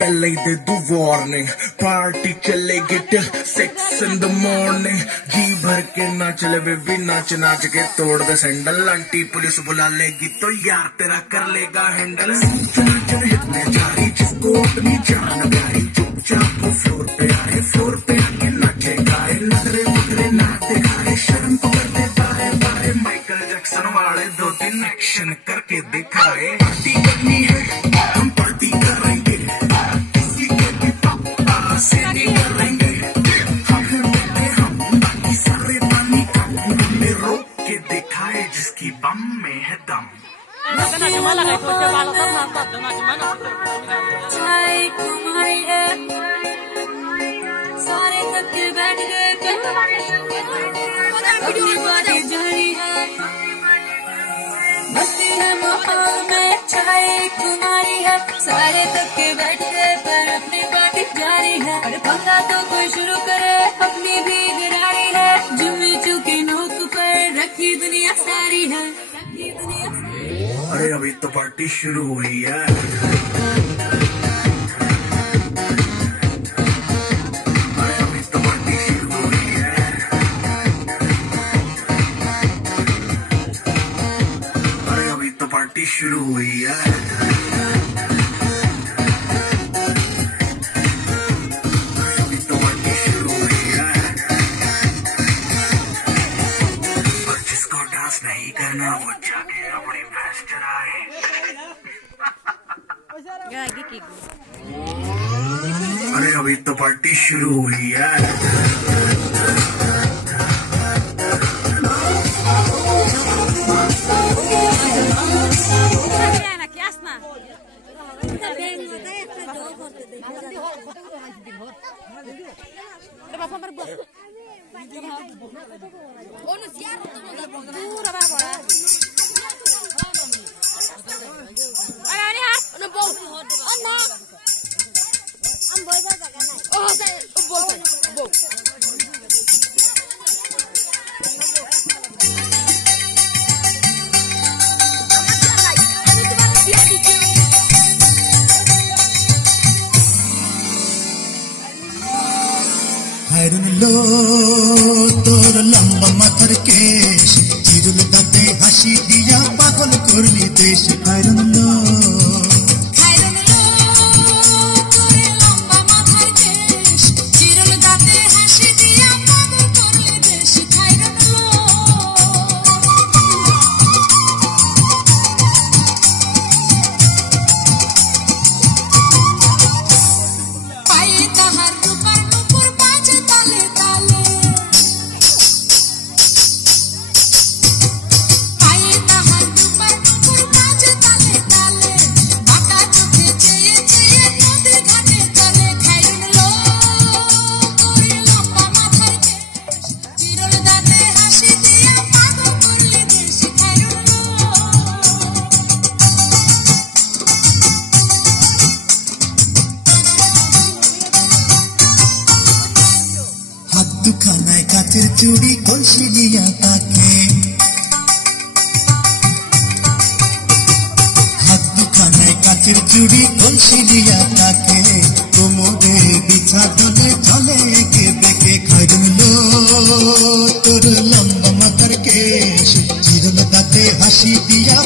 पहले ही दे दू warning, party चलेगी टिल 6 in the morning। जी भर के नाच ले बेबी, नाच नाच के तोड़ दे सैंडल। आंटी पुलिस बुला लेगी तो यार तेरा कर लेगा हैंडल। चल हिटने जारी जिसको अपनी जान प्यारी, चुपचाप वो फ्लोर पे आए, फ्लोर पे आके नाचे गाए, नखरे नखरे ना दिखाए, शर्म पकड़ दे बारे बारे। माइकल जैक्सन वाले 2-3 एक्शन करके दिखाए। पार्टी करनी है हम पार्टी करेंगे, किसी के भी पापा से नहीं करेंगे। हम बाकी सारे पानी का में रोक के दिखाए, जिसकी बम में है दम। सारे थके बैठ गए, मस्ती है माहौल में छाई कुमारी है। सारे थके बैठ गए पर अपनी पार्टी जारी है। अरे पंगा तो कोई शुरू करे, अपनी भी गिरारी है। जुम्मी चुकी नोक पर रखी दुनिया सारी है, रखी दुनिया सारी। अरे अभी तो पार्टी शुरू हुई है। पार्टी शुरू हुई है। अभी तो पार्टी शुरू हुई है। और जिसको डांस नहीं करना वो जाके अपनी भैंस चराए। अरे अभी तो पार्टी शुरू हुई है। लो तोर लंबा माथर केश, चिरुल दाते हासी दिया पागल करली देश। आयरन लो दुखानाय काचेर चूड़ी कलसी दिया ताके, हाथ दुखानाय काचेर चूड़ी कलसी दिया ताके। कोमरे बिछा दले चले एके बेके। खाइरन लो तोर लंबा माथार केश, चिरुल दाते हासी दिया